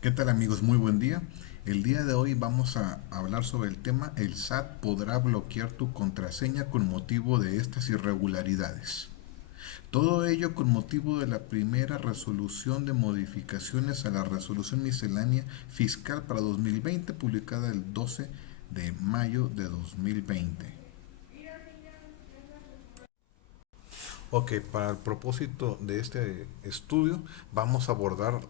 ¿Qué tal amigos? Muy buen día. El día de hoy vamos a hablar sobre el tema el SAT podrá bloquear tu contraseña con motivo de estas irregularidades. Todo ello con motivo de la primera resolución de modificaciones a la resolución miscelánea fiscal para 2020 publicada el 12 de mayo de 2020. Ok, para el propósito de este estudio vamos a abordar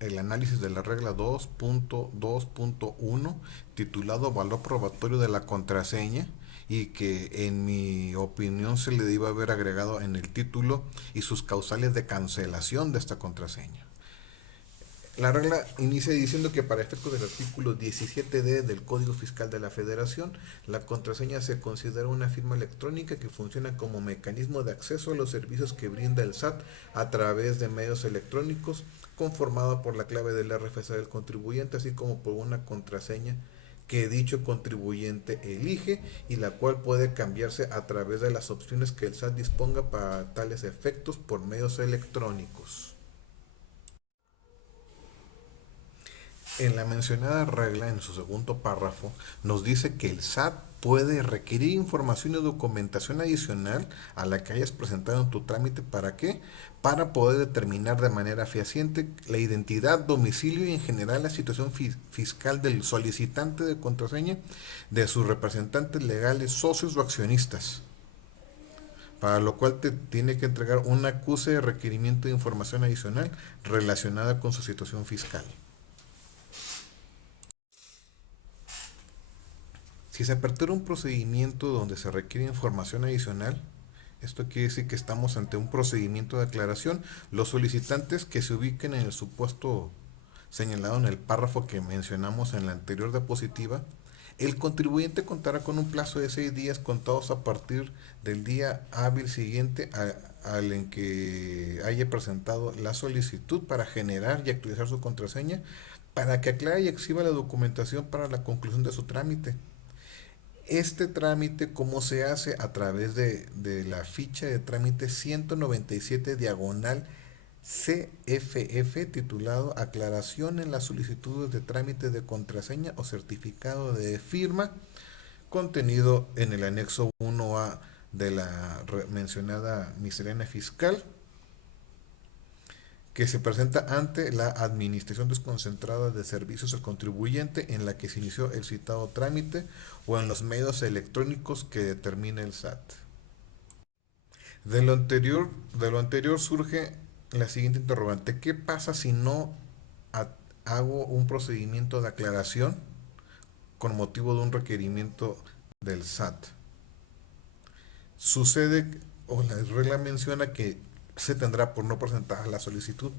el análisis de la regla 2.2.1 titulado Valor probatorio de la contraseña y que en mi opinión se le debe haber agregado en el título y sus causales de cancelación de esta contraseña. La regla inicia diciendo que para efectos del artículo 17D del Código Fiscal de la Federación, la contraseña se considera una firma electrónica que funciona como mecanismo de acceso a los servicios que brinda el SAT a través de medios electrónicos, conformada por la clave del RFC del contribuyente, así como por una contraseña que dicho contribuyente elige y la cual puede cambiarse a través de las opciones que el SAT disponga para tales efectos por medios electrónicos. En la mencionada regla, en su segundo párrafo, nos dice que el SAT puede requerir información y documentación adicional a la que hayas presentado en tu trámite. ¿Para qué? Para poder determinar de manera fehaciente la identidad, domicilio y en general la situación fiscal del solicitante de contraseña, de sus representantes legales, socios o accionistas, para lo cual te tiene que entregar un acuse de requerimiento de información adicional relacionada con su situación fiscal. Si se apertura un procedimiento donde se requiere información adicional, esto quiere decir que estamos ante un procedimiento de aclaración. Los solicitantes que se ubiquen en el supuesto señalado en el párrafo que mencionamos en la anterior diapositiva, el contribuyente contará con un plazo de 6 días contados a partir del día hábil siguiente al en que haya presentado la solicitud para generar y actualizar su contraseña, para que aclare y exhiba la documentación para la conclusión de su trámite. Este trámite, ¿cómo se hace? A través de la ficha de trámite 197 diagonal CFF titulado Aclaración en las solicitudes de trámite de contraseña o certificado de firma, contenido en el anexo 1A de la mencionada miscelánea fiscal, que se presenta ante la Administración Desconcentrada de Servicios al Contribuyente en la que se inició el citado trámite o en los medios electrónicos que determine el SAT. De lo anterior surge la siguiente interrogante: ¿qué pasa si no hago un procedimiento de aclaración con motivo de un requerimiento del SAT? Sucede, o la regla menciona que se tendrá por no presentar la solicitud.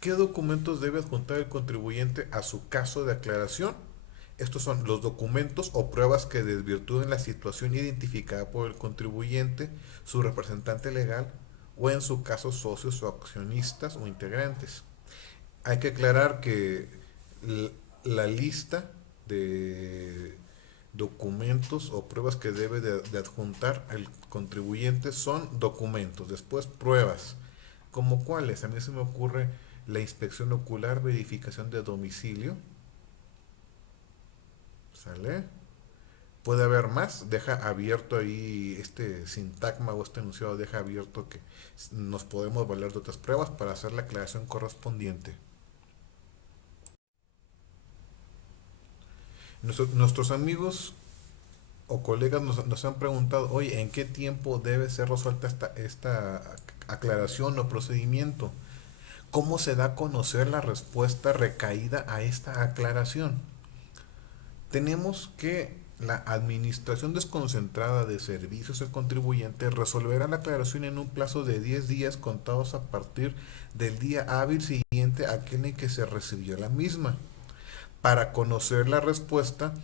¿Qué documentos debe adjuntar el contribuyente a su caso de aclaración? Estos son los documentos o pruebas que desvirtúen la situación identificada por el contribuyente, su representante legal o en su caso socios o accionistas o integrantes. Hay que aclarar que la lista de documentos o pruebas que debe de adjuntar el contribuyente son documentos, después pruebas, como cuáles. A mí se me ocurre la inspección ocular, verificación de domicilio, ¿sale? Puede haber más, deja abierto ahí este sintagma o este enunciado, deja abierto que nos podemos valer de otras pruebas para hacer la aclaración correspondiente. Nuestros amigos o colegas nos han preguntado, oye, ¿en qué tiempo debe ser resuelta esta aclaración o procedimiento? ¿Cómo se da a conocer la respuesta recaída a esta aclaración? Tenemos que la Administración Desconcentrada de Servicios al Contribuyente resolverá la aclaración en un plazo de 10 días contados a partir del día hábil siguiente a aquel en que se recibió la misma. Para conocer la respuesta,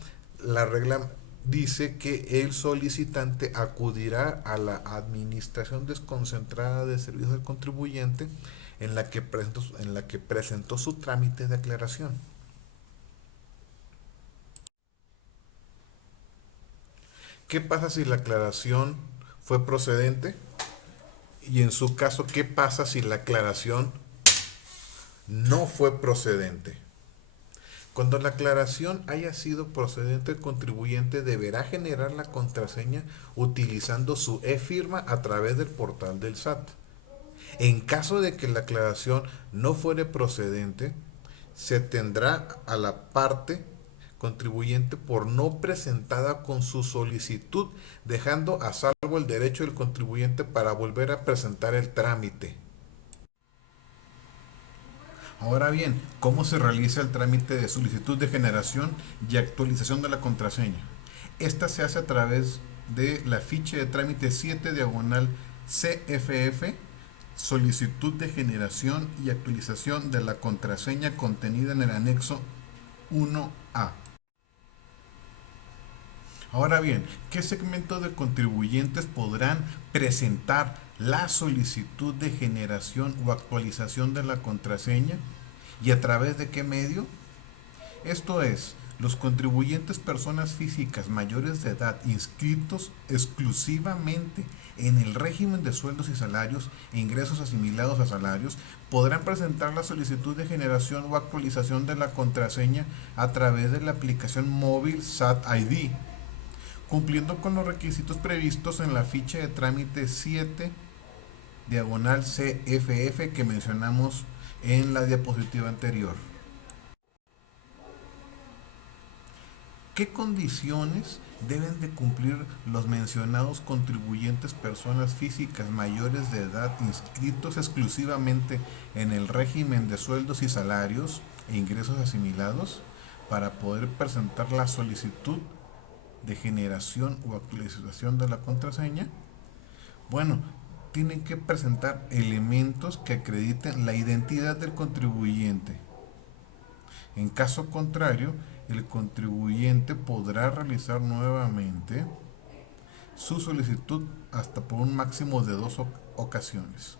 la regla dice que el solicitante acudirá a la Administración Desconcentrada de Servicios al Contribuyente en la que presentó su trámite de aclaración. ¿Qué pasa si la aclaración fue procedente Y en su caso, ¿qué pasa si la aclaración no fue procedente? Cuando la aclaración haya sido procedente, el contribuyente deberá generar la contraseña utilizando su e-firma a través del portal del SAT. En caso de que la aclaración no fuere procedente, se tendrá a la parte contribuyente por no presentada con su solicitud, dejando a salvo el derecho del contribuyente para volver a presentar el trámite. Ahora bien, ¿cómo se realiza el trámite de solicitud de generación y actualización de la contraseña? Esta se hace a través de la ficha de trámite 7 diagonal CFF, solicitud de generación y actualización de la contraseña contenida en el anexo 1A. Ahora bien, ¿qué segmento de contribuyentes podrán presentar la solicitud de generación o actualización de la contraseña? ¿Y a través de qué medio? Esto es, los contribuyentes personas físicas mayores de edad inscritos exclusivamente en el régimen de sueldos y salarios e ingresos asimilados a salarios podrán presentar la solicitud de generación o actualización de la contraseña a través de la aplicación móvil SAT ID, cumpliendo con los requisitos previstos en la ficha de trámite 7 diagonal CFF que mencionamos en la diapositiva anterior. ¿Qué condiciones deben de cumplir los mencionados contribuyentes personas físicas mayores de edad inscritos exclusivamente en el régimen de sueldos y salarios e ingresos asimilados para poder presentar la solicitud de generación o actualización de la contraseña? Bueno, tienen que presentar elementos que acrediten la identidad del contribuyente. En caso contrario, el contribuyente podrá realizar nuevamente su solicitud hasta por un máximo de 2 ocasiones.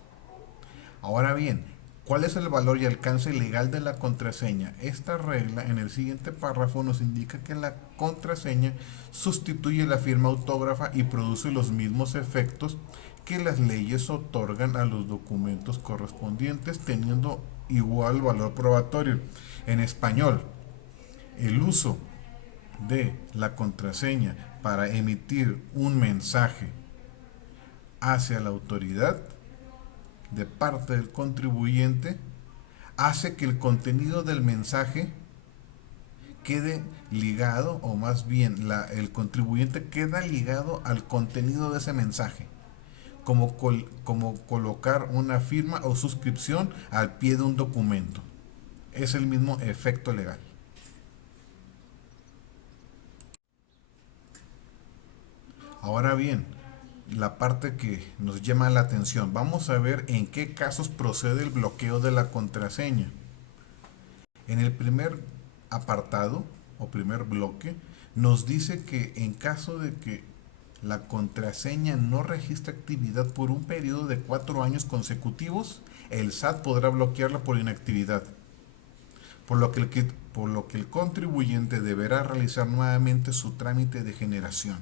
Ahora bien, ¿cuál es el valor y alcance legal de la contraseña? Esta regla en el siguiente párrafo nos indica que la contraseña sustituye la firma autógrafa y produce los mismos efectos que las leyes otorgan a los documentos correspondientes, teniendo igual valor probatorio. En español, el uso de la contraseña para emitir un mensaje hacia la autoridad de parte del contribuyente hace que el contenido del mensaje quede ligado, o más bien el contribuyente queda ligado al contenido de ese mensaje, como colocar una firma o suscripción al pie de un documento. Es el mismo efecto legal. Ahora bien, la parte que nos llama la atención, vamos a ver en qué casos procede el bloqueo de la contraseña. En el primer apartado o primer bloque nos dice que en caso de que la contraseña no registra actividad por un periodo de 4 años consecutivos, el SAT podrá bloquearla por inactividad, por lo que el contribuyente deberá realizar nuevamente su trámite de generación.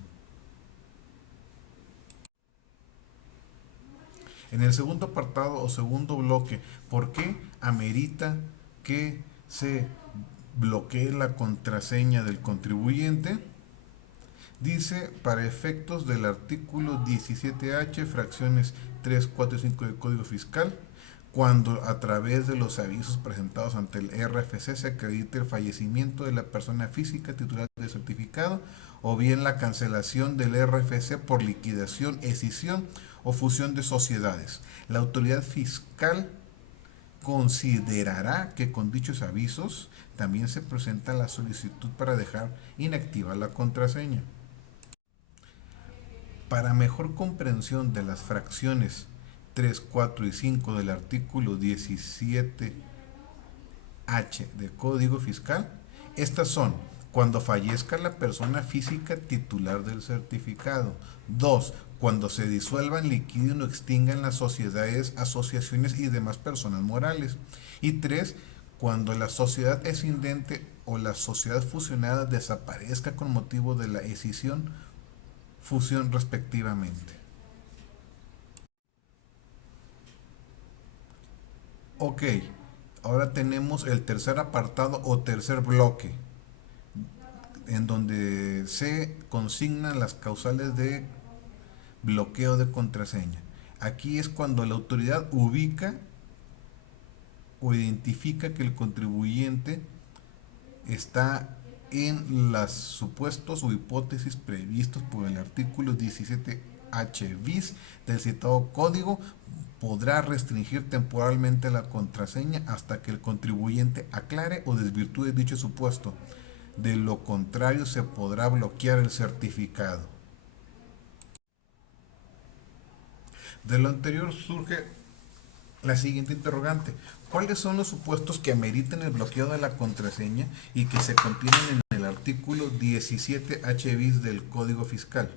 En el segundo apartado o segundo bloque, ¿por qué amerita que se bloquee la contraseña del contribuyente? Dice, para efectos del artículo 17H, fracciones 3, 4 y 5 del Código Fiscal, cuando a través de los avisos presentados ante el RFC se acredite el fallecimiento de la persona física titular del certificado o bien la cancelación del RFC por liquidación, escisión o fusión de sociedades. La autoridad fiscal considerará que con dichos avisos también se presenta la solicitud para dejar inactiva la contraseña. Para mejor comprensión de las fracciones 3, 4 y 5 del artículo 17H del Código Fiscal, estas son: cuando fallezca la persona física titular del certificado; 2, cuando se disuelvan, liquiden o extingan las sociedades, asociaciones y demás personas morales; y 3, cuando la sociedad escindente o la sociedad fusionada desaparezca con motivo de la escisión, fusión respectivamente. Ok, ahora tenemos el tercer apartado o tercer bloque, en donde se consignan las causales de bloqueo de contraseña. Aquí es cuando la autoridad ubica o identifica que el contribuyente está en los supuestos o hipótesis previstos por el artículo 17H bis del citado código. Podrá restringir temporalmente la contraseña hasta que el contribuyente aclare o desvirtúe dicho supuesto. De lo contrario, se podrá bloquear el certificado. De lo anterior surge la siguiente interrogante: ¿cuáles son los supuestos que ameritan el bloqueo de la contraseña y que se contienen en el artículo 17H bis del Código Fiscal?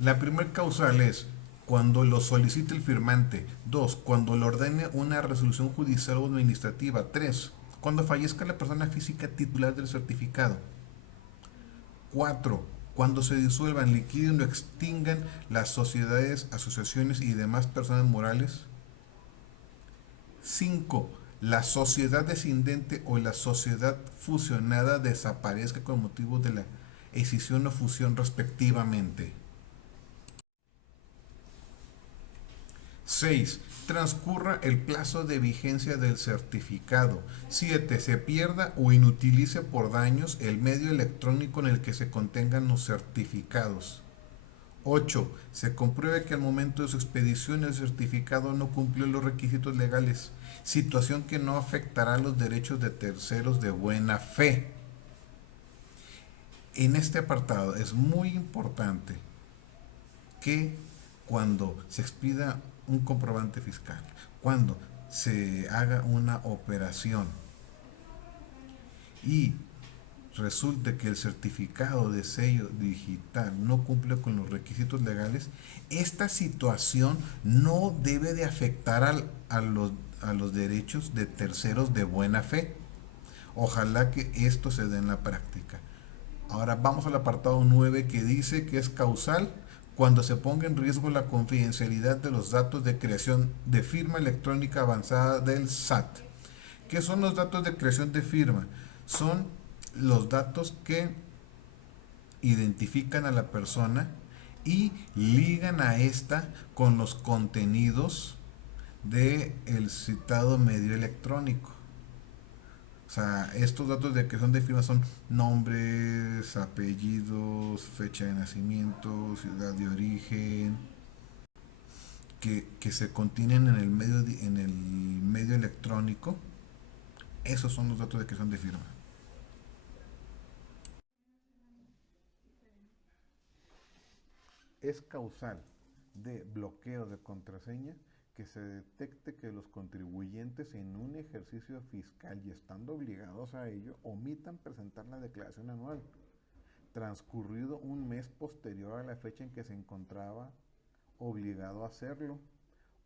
La primera causal es cuando lo solicite el firmante. 2. Cuando lo ordene una resolución judicial o administrativa. 3. Cuando fallezca la persona física titular del certificado. 4. Cuando se disuelvan, liquiden o extingan las sociedades, asociaciones y demás personas morales. 5. La sociedad descendente o la sociedad fusionada desaparezca con motivo de la escisión o fusión respectivamente. 6. Transcurra el plazo de vigencia del certificado. 7. Se pierda o inutilice por daños el medio electrónico en el que se contengan los certificados. 8. Se compruebe que al momento de su expedición el certificado no cumplió los requisitos legales, situación que no afectará los derechos de terceros de buena fe. En este apartado es muy importante que cuando se expida un comprobante fiscal, cuando se haga una operación y resulte que el certificado de sello digital no cumple con los requisitos legales, esta situación no debe de afectar a los derechos de terceros de buena fe. Ojalá que esto se dé en la práctica. Ahora vamos al apartado 9, que dice que es causal cuando se ponga en riesgo la confidencialidad de los datos de creación de firma electrónica avanzada del SAT. ¿Qué son los datos de creación de firma? Son los datos que identifican a la persona y ligan a esta con los contenidos del citado medio electrónico. O sea, estos datos de creación de firma son nombres, apellidos, fecha de nacimiento, ciudad de origen, que se contienen en el medio electrónico. Esos son los datos de creación de firma. Es causal de bloqueo de contraseña que se detecte que los contribuyentes en un ejercicio fiscal y estando obligados a ello omitan presentar la declaración anual transcurrido un mes posterior a la fecha en que se encontraba obligado a hacerlo,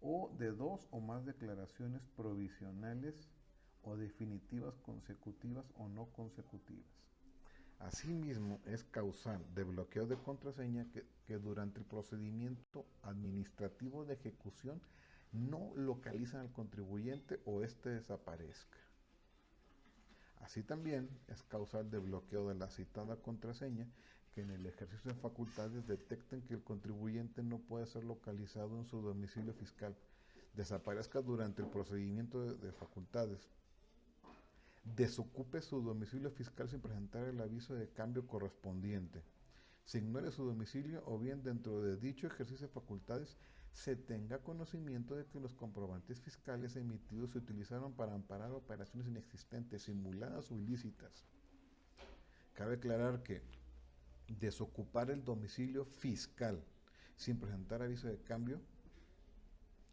o de dos o más declaraciones provisionales o definitivas consecutivas o no consecutivas. Asimismo, es causal de bloqueo de contraseña que durante el procedimiento administrativo de ejecución no localizan al contribuyente o éste desaparezca. Así también es causal de bloqueo de la citada contraseña que en el ejercicio de facultades detecten que el contribuyente no puede ser localizado en su domicilio fiscal, desaparezca durante el procedimiento de facultades, desocupe su domicilio fiscal sin presentar el aviso de cambio correspondiente, se ignore su domicilio o bien dentro de dicho ejercicio de facultades se tenga conocimiento de que los comprobantes fiscales emitidos se utilizaron para amparar operaciones inexistentes, simuladas o ilícitas. Cabe aclarar que desocupar el domicilio fiscal sin presentar aviso de cambio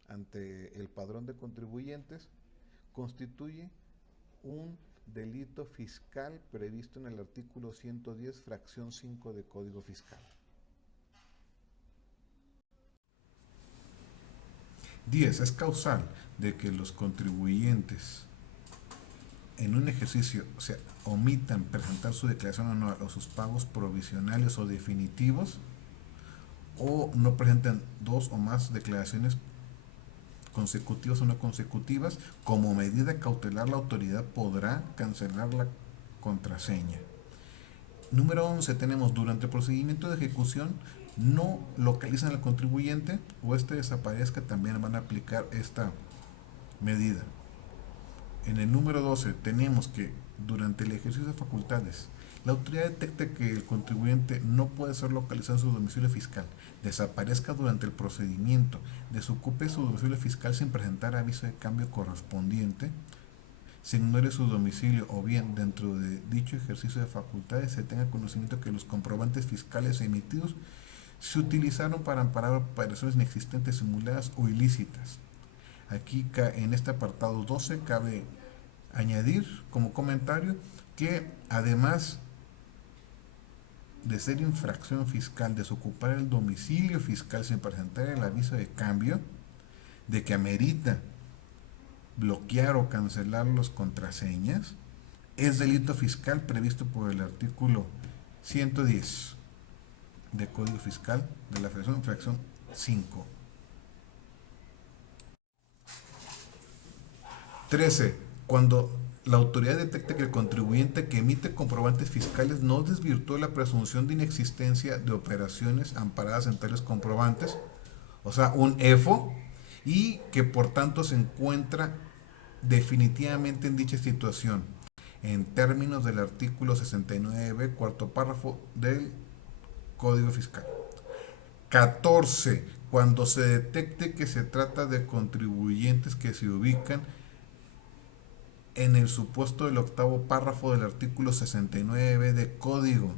ante el padrón de contribuyentes constituye un delito fiscal previsto en el artículo 110, fracción 5 de Código Fiscal. 10. Es causal de que los contribuyentes en un ejercicio omitan presentar su declaración anual o sus pagos provisionales o definitivos o no presenten dos o más declaraciones consecutivas o no consecutivas, como medida cautelar la autoridad podrá cancelar la contraseña. Número 11 tenemos, durante el procedimiento de ejecución no localizan al contribuyente o este desaparezca, también van a aplicar esta medida. En el número 12 tenemos que durante el ejercicio de facultades la autoridad detecta que el contribuyente no puede ser localizado en su domicilio fiscal, desaparezca durante el procedimiento, desocupe su domicilio fiscal sin presentar aviso de cambio correspondiente, se ignore su domicilio o bien dentro de dicho ejercicio de facultades se tenga conocimiento que los comprobantes fiscales emitidos se utilizaron para amparar operaciones inexistentes, simuladas o ilícitas. Aquí en este apartado 12 cabe añadir como comentario que además de ser infracción fiscal desocupar el domicilio fiscal sin presentar el aviso de cambio, de que amerita bloquear o cancelar las contraseñas, es delito fiscal previsto por el artículo 110 de Código Fiscal de la Federación, fracción 5. 13. Cuando la autoridad detecta que el contribuyente que emite comprobantes fiscales no desvirtuó la presunción de inexistencia de operaciones amparadas en tales comprobantes, o sea, un EFO, y que por tanto se encuentra definitivamente en dicha situación, en términos del artículo 69b, cuarto párrafo del Código Fiscal. 14. Cuando se detecte que se trata de contribuyentes que se ubican en el supuesto del octavo párrafo del artículo 69b de Código,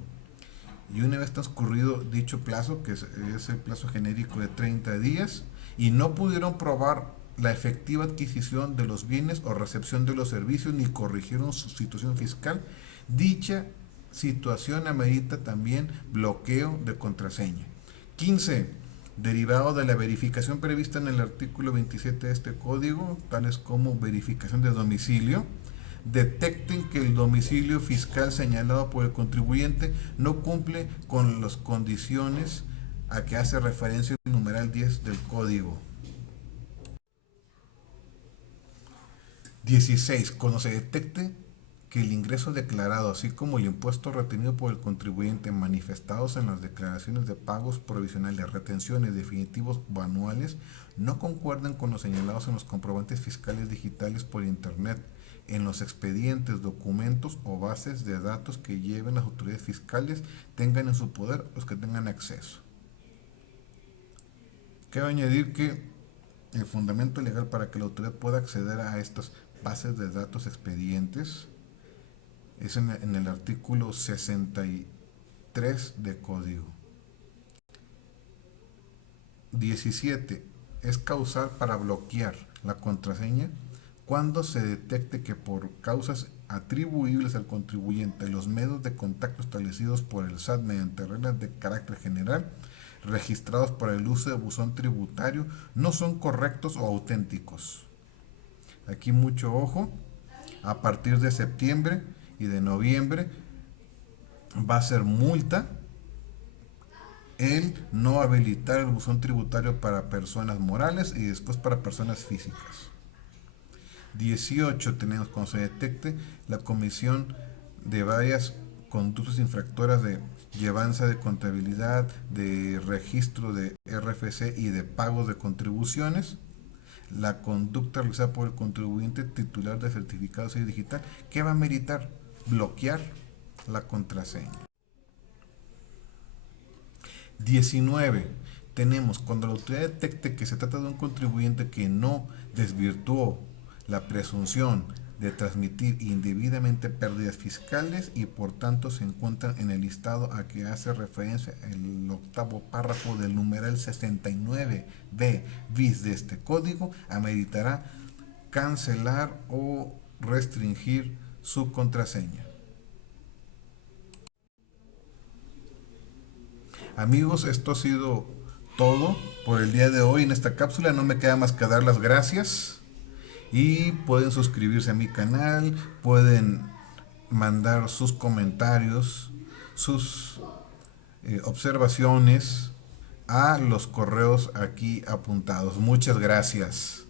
y una vez transcurrido dicho plazo, que es el plazo genérico de 30 días, y no pudieron probar la efectiva adquisición de los bienes o recepción de los servicios ni corrigieron su situación fiscal, dicha situación amerita también bloqueo de contraseña. 15. Derivado de la verificación prevista en el artículo 27 de este código, tales como verificación de domicilio, detecten que el domicilio fiscal señalado por el contribuyente no cumple con las condiciones a que hace referencia el numeral 10 del código. 16. Cuando se detecte que el ingreso declarado, así como el impuesto retenido por el contribuyente manifestados en las declaraciones de pagos provisionales, retenciones, definitivos o anuales, no concuerdan con los señalados en los comprobantes fiscales digitales por Internet, en los expedientes, documentos o bases de datos que lleven las autoridades fiscales, tengan en su poder los que tengan acceso. Quiero añadir que el fundamento legal para que la autoridad pueda acceder a estas bases de datos expedientes es en el artículo 63 de Código. 17. Es causal para bloquear la contraseña cuando se detecte que por causas atribuibles al contribuyente los medios de contacto establecidos por el SAT mediante reglas de carácter general registrados para el uso de buzón tributario no son correctos o auténticos. Aquí mucho ojo, a partir de septiembre y de noviembre va a ser multa el no habilitar el buzón tributario para personas morales y después para personas físicas. 18. Tenemos cuando se detecte la comisión de varias conductas infractoras de llevanza de contabilidad, de registro de RFC y de pagos de contribuciones, la conducta realizada por el contribuyente titular de certificado de sello digital, que va a meritar bloquear la contraseña. 19. Tenemos cuando la autoridad detecte que se trata de un contribuyente que no desvirtuó la presunción de transmitir indebidamente pérdidas fiscales y por tanto se encuentran en el listado a que hace referencia el octavo párrafo del numeral 69b bis de este código, ameritará cancelar o restringir su contraseña. Amigos, esto ha sido todo por el día de hoy en esta cápsula. No me queda más que dar las gracias. Y pueden suscribirse a mi canal, pueden mandar sus comentarios, sus observaciones a los correos aquí apuntados. Muchas gracias.